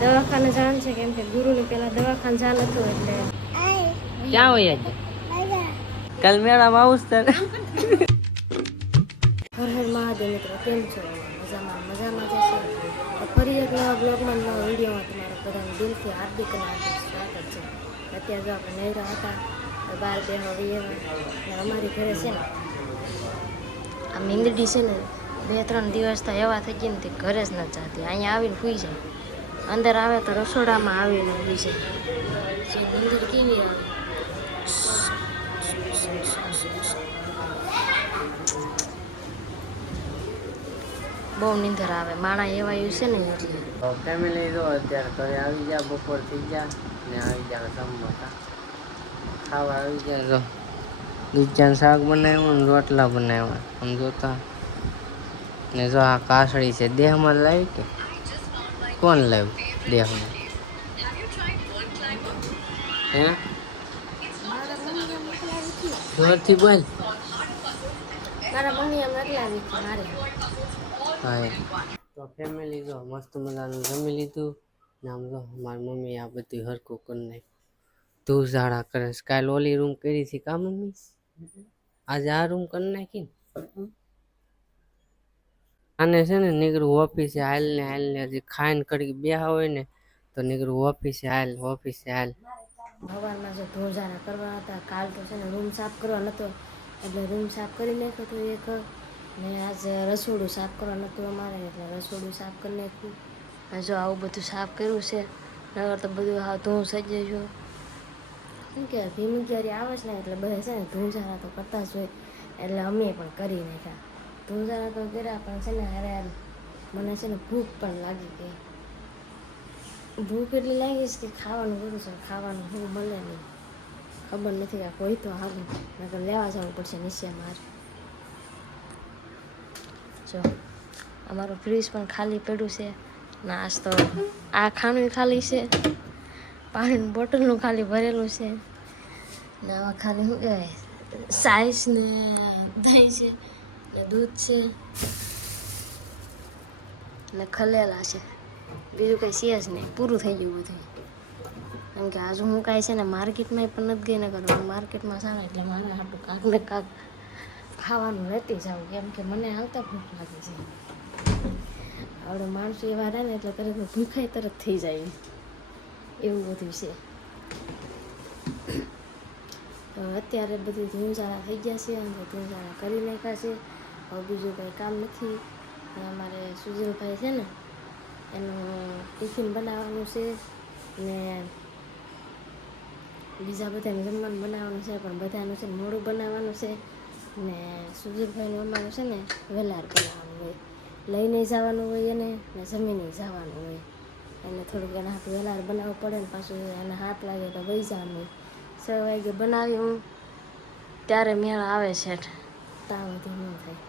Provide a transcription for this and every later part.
દવાખાને જવાનું છે કેમ કે ગુરુની પેલા દવાખાને જવાનું હતું એટલે ક્યાં હોય આજે કાલ મેળામાં આવું જ તારે હર હર મહાદેવ મિત્રો કેમ છો મજામાં મજામાં જશે ફરી એક નવા બ્લોગમાં નવા વિડીયોમાં તમારું બધાનું દિલથી હાર્દિક અને હાર્દિક સ્વાગત છે. અત્યારે જો આપણે નહેરા હતા તો બહાર બેહવા અને અમારી ઘરે છે ને આ મીંદડી છે ને 2-3 દિવસ તો એવા થઈ ગયા ને તે ઘરે જ નથી જતી. અહીંયા આવીને સૂઈ જાય, અંદર આવે તો રસોડામાં આવીને સૂઈ જાય. નીંદર કેવી આવે બહુ નીંદર આવે માણા એવા એવું છે ને એટલે ફેમિલી જો અત્યારે ઘરે આવી ગયા, બપોર થઈ ગયા ને આવી ગયા જમવા ખાવા આવી ગયા. જો દૂધિયાનું શાક બનાવ્યું ને રોટલા બનાવ્યા આમ જોતા ને જો આ કાસળી છે દેહમાં લાવી કે કોણ લાવ્યું દેહમાં હે જોરથી બોલ મારા મમ્મી એમ લાવી મારે હા. તો ફેમિલી જો મસ્ત મજાનું જમી લીધું ને આમ જો મારી મમ્મી આ બધું હરખું કરી નાખ્યું. તું ઝાડા કરે છે. કાલ ઓલી રૂમ કરી હતી કા મમ્મી, આજે આ રૂમ કરી નાખી ને આને છે ને નીકળું ઓફિસે હાલ ને હજી ખાઈને કડી બેહા હોય ને તો નીકળું ઓફિસે હાલ ભગવાનમાં જો ધોઝારા કરવા હતા. કાલ તો છે ને રૂમ સાફ કરવા નહોતો એટલે રૂમ સાફ કરી નાખ્યો હતો એક, ને આજે રસોડું સાફ કરવા નહોતું અમારે એટલે રસોડું સાફ કરી નાખ્યું. જો આવું બધું સાફ કર્યું છે, નગર તો બધું હા ધૂળ સજે જો શું કે ભીમ ક્યારે આવે છે ને એટલે બધા છે ને ધૂંઝારા તો કરતા જ હોય એટલે અમે પણ કરી નાખ્યા. ધૂંઝારા તો કર્યા પણ છે ને હારે મને છે ને ભૂખ પણ લાગી ગઈ. ભૂખ એટલી લાગી છે કે ખાવાનું કરું છે, ખાવાનું હું મળે નહીં ખબર નથી કે કોઈ તો હાલું નકર લેવા જવું પડશે નીચે મારે. જો અમારું ફ્રીજ પણ ખાલી પડ્યું છે ને આજ તો આ ખાનું ખાલી છે, પાણીની બોટલનું ખાલી ભરેલું છે ને આમાં ખાલી શું કહેવાય સાઈસ ને દહીં છે ને દૂધ છે ને ખલેલા છે, બીજું કંઈ છે જ નહીં. પૂરું થઈ ગયું બધું કેમ કે આજુ હું કાંઈ છે ને માર્કેટમાં પણ નથી ગઈ ને કરું. હું માર્કેટમાં જાઉં એટલે મારે આટલું કાંક ને કાંક ખાવાનું રહેતી જાઉં કેમ કે મને હાલતા ભૂખ લાગે છે. આવડે માણસો એવા રહે ને એટલે તરત ભૂખાય તરત થઈ જાય એવું બધું છે. તો અત્યારે બધું ધૂંઝારા થઈ ગયા છે અને ધૂંઝારા કરી નાખ્યા છે. હવે બીજું કંઈ કામ નથી. અને અમારે સુજલભાઈ છે ને એનું ટિફિન બનાવવાનું છે ને બીજા બધાને જમવાનું બનાવવાનું છે પણ બધાનું છે ને મોડું બનાવવાનું છે ને સુજલભાઈનું અમારું છે ને વહેલાર બનાવવાનું હોય, લઈને જવાનું હોય એને ને જમીને જવાનું હોય એને થોડુંક એના હાથ વહેલાર બનાવવું પડે ને પાછું એને 7 વાગે તો વહી જવાનું હોય. 6 વાગે બનાવી હું ત્યારે મેળ આવે છે ત્યાં સુધી ન થાય.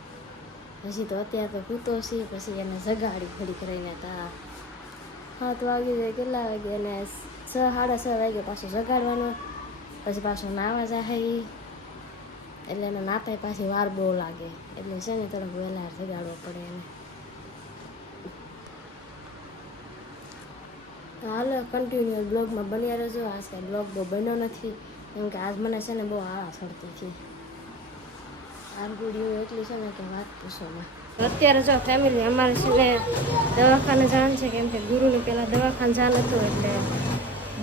પછી તો અત્યારે તો કૂતો છે પછી એને જગાડી ઘડી કરીને તા 7 વાગી જાય કેટલા વાગે એને 6-6:30 વાગે પાછું જગાડવાનું. પછી પાછું નાવા જાય એટલે એને નાતાય પાછી વાર બહુ લાગે એટલે છે ને થોડોક વહેલા જગાડવો પડે એને. હાલો કન્ટિન્યુ બ્લોગમાં બન્યા રહેજો. આજ કાંઈ બ્લોગ બહુ બન્યો નથી કેમ કે આજ મને છે ને બહુ આળા ચડતી હતી. આરગુડીઓ એટલી છે ને કે વાત પૂછો ને. અત્યારે જો ફેમિલી અમારે છે ને દવાખાને જવાનું છે કેમ કે ગુરુની પહેલાં દવાખાને જવાનું હતું એટલે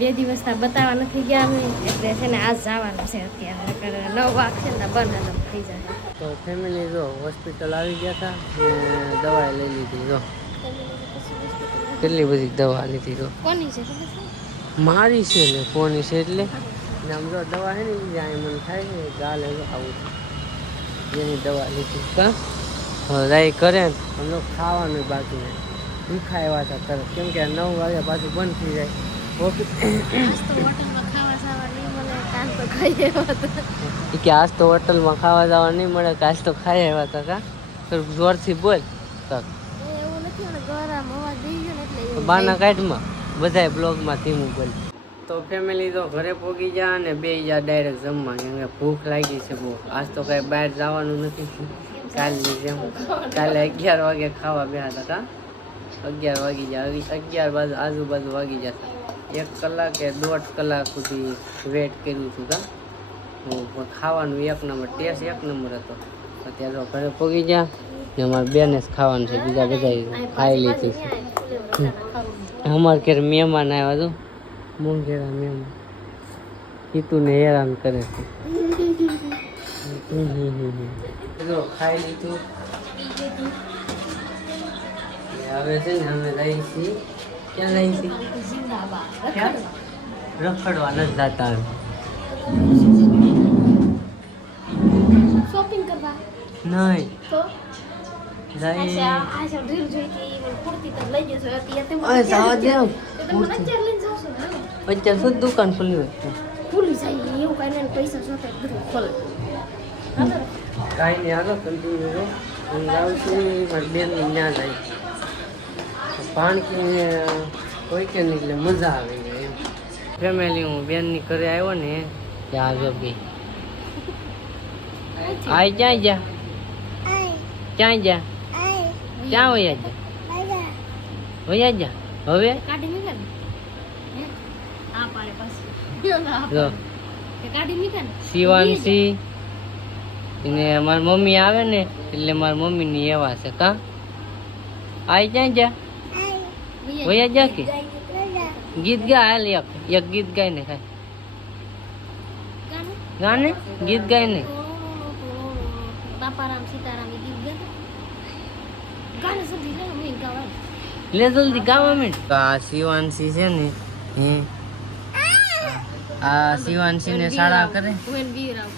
2 દિવસ ત્યાં બતાવવા નથી ગયા અમે એટલે છે ને આજ જવાનું છે. અત્યારે 9 વાગશે ને બંધ થઈ જાય. તો ફેમિલી જો હોસ્પિટલ આવી ગયા હતા ને દવા લઈ લીધી. જો કેટલી બધી દવા લીધી. તો કોની છે મારી છે ને કોની છે એટલે ને આમ જો દવા છે ને જાય મને થાય છે ગાલે આવું જેની દવા લીધી કા રાઈ કરે ને આમ તો ખાવાનું બાકી નહીં. ભૂખા એવા હતા તરત કેમ કે 9 વાગે પાછું બંધ થઈ જાય. કે આજ તો હોટલમાં ખાવા જવા નહીં મળે કે આજ તો ખાઈ આવ્યા હતા કા થોડુંક જોરથી બોલ તક બાના કાઢમાં બધાય બ્લોગમાં ધીમું બોલ. તો ફેમિલી તો ઘરે પહોંચી ગયા અને બે જા ડાયરેક્ટ જમવા કેમ કે ભૂખ લાગી છે બહુ. આજ તો કાંઈ બહાર જવાનું નથી કાલની જેમ. કાલે 11 વાગે ખાવા બેઠા હતા 11 વાગી જાય. 11 બાજુ આજુબાજુ વાગી જશે. 1 કલાક કે 1.5 કલાક સુધી વેટ કર્યું હતું કા હું પણ ખાવાનું એક નંબર, ટેસ્ટ એક નંબર હતો. અત્યારે તો ઘરે પગી ગયા ને અમારે બેને જ ખાવાનું છે, બીજા બધા ખાઈ લીધું છે. અમારે ઘરે મહેમાન આવ્યા હતો, મોંઘેરા મહેમાન, કીતુંને હેરાન કરે છે. જો ખાઈ લીધું. હવે છે ને અમે જઈએ છીએ, ક્યાં જઈએ છીએ? રખડવા નથી જતા. શોપિંગ કરવા નહીં તો જઈએ. આશા ડ્રીલ જોઈતી મને કુર્તી તો લઈ જશો અત્યારે અરે જવા દે. તમે અત્યારે લઈને જશો ને અત્યારે શું દુકાન ખુલ્લી હોય? ભૂલી જાય એવું કાંઈ નહીં પૈસા શોધે બધું ખોલે કાંઈ નહીં, હાલો કન્ટિન્યુ રહો. હું જાઉં છું મારી બેનની ત્યાં જાય. પાણી કોઈ કે નહીં એટલે મજા આવે એમ. ફેમિલી હું બેનની ઘરે આવ્યો ને ત્યાં જો બી આઈ ક્યાં જા? ક્યાં જા? ક્યાં વયા જા? વયા જા હવે કાઢી નીકળ ને આ પાડે પાછી જો કાઢી નીકળ શિવાંશી ને મારી મમ્મી આવે ને એટલે મારી મમ્મીની એવા છે કા આઈ ક્યાં જા? વયા જા કે ગીત ગા હાલ એક ગીત ગાય ને ખાય ગાને ગીત ગાય ને બાપારામ સીતારામ એ ગીત ગાતા ગાને સમજી લે મેં ગાવા લે જલ્દી ગાવા માંડ. આ શિવાંશી છે ને આ શિવાંશી ને શાળા કરે વેન બીરાવ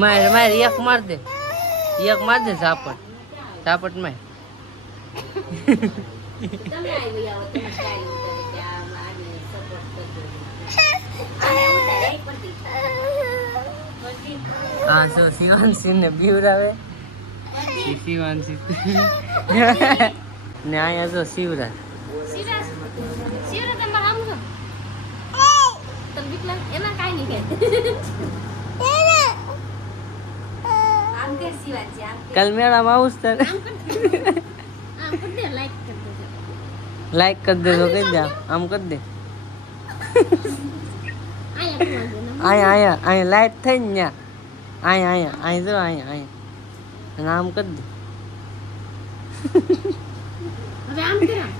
માર માર એક માર દે ઝાપટ માર. તમે આવી આવો તમે સ્ટાઈલ ઉતારે કે આ આને સપોર્ટ કરજો આને ઉતારે પડતી હા જો શિવાંશી ને બીવરાવે. શિવાંશી ને અહીંયા જો શિવરાજ. સિરાજ સિરાજ તમાર આમ છો તમ વિકલાંગ એમાં કાઈ નહીં કે આમ કે સિવાજ છે આમ કાલ મેળામાં આવું જ તારે આમ કર દે લાઈક કર દે લાઈક કરી દેજો કહી દે આમ કરી દે. અહીંયા લાઈટ થઈ ને ત્યાં અહીંયા જો અહીંયા અને આમ કરી દે. હવે આમ કરા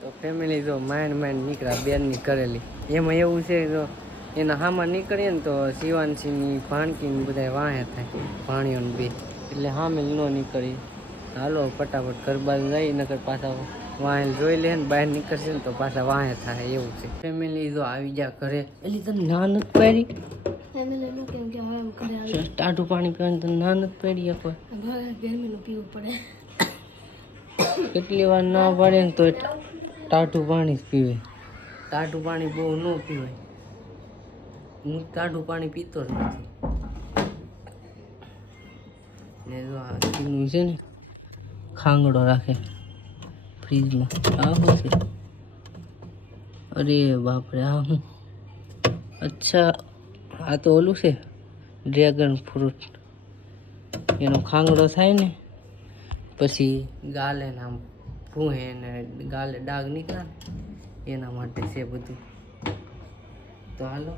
તો ફેમિલી જો માઇન્ડ નીકળ્યા બેનની કરેલી એમાં એવું છે જો એના હામાં નીકળીએ ને તો શિવાંશીની ભાણકીની બધા વાહે થાય ભાણીઓને બે એટલે હામે ન નીકળી. હાલો ફટાફટ ઘર બાજુ જઈ નકર પાછા વાહે જોઈ લે ને બહાર નીકળશે ને તો પાછા વાહે થાય એવું છે. ફેમિલી જો આવી જા ઘરે એટલે તને ના નથી પાડી ફેમિલી નું કેમ કે હવે ઘરે આવી ટાઢું પાણી પીવાનું તને ના નથી પાડી એક વાર ગરમીનું પીવું પડે કેટલી વાર ના પાડે ને તો ટાઢું પાણી જ પીવે. ટાઢું પાણી બહુ ન પીવાય. હું ટાઢું પાણી પીતો જ નથી. ને જો આ ટીનું છે ને ખાંગડો રાખે ફ્રીજમાં. આ શું છે? અરે બાપરે આ શું? અચ્છા આ તો ઓલું છે ડ્રેગન ફ્રૂટ. એનો ખાંગડો થાય ને પછી ગાલે ને આમ ભૂહે ને ગાલે ડાઘ નીકળે ને એના માટે છે બધું. તો હાલો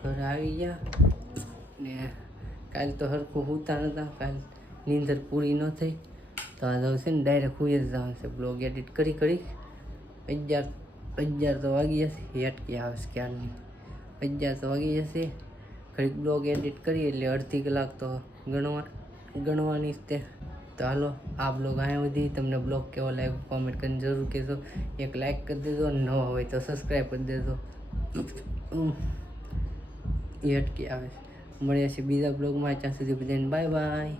ઘરે આવી ગયા ને કાલ તો હરખું સૂતા નહોતા, કાલ નીંદર પૂરી ન થઈ તો આ જાવ છે ને ડાયરેક્ટ સુઈ જ જવાનું છે. બ્લોગ એડિટ કરી 11 તો વાગી જશે. હેટકી આવે છે ક્યારની 11 તો વાગી જશે. ઘડીક બ્લોગ એડિટ કરી એટલે અડધી કલાક તો ગણવાની જ તે. તો હાલો આ બ્લોગ અહીંયા સુધી. તમને બ્લોગ કેવો લાગ્યો કોમેન્ટ કરીને જરૂર કહેજો. એક લાઈક કરી દેજો અને નવા હોય તો સબસ્ક્રાઈબ કરી દેજો. એ અટકી આવે. મળીએ છીએ બીજા બ્લોગમાં. ત્યાં સુધી બધાને બાય બાય.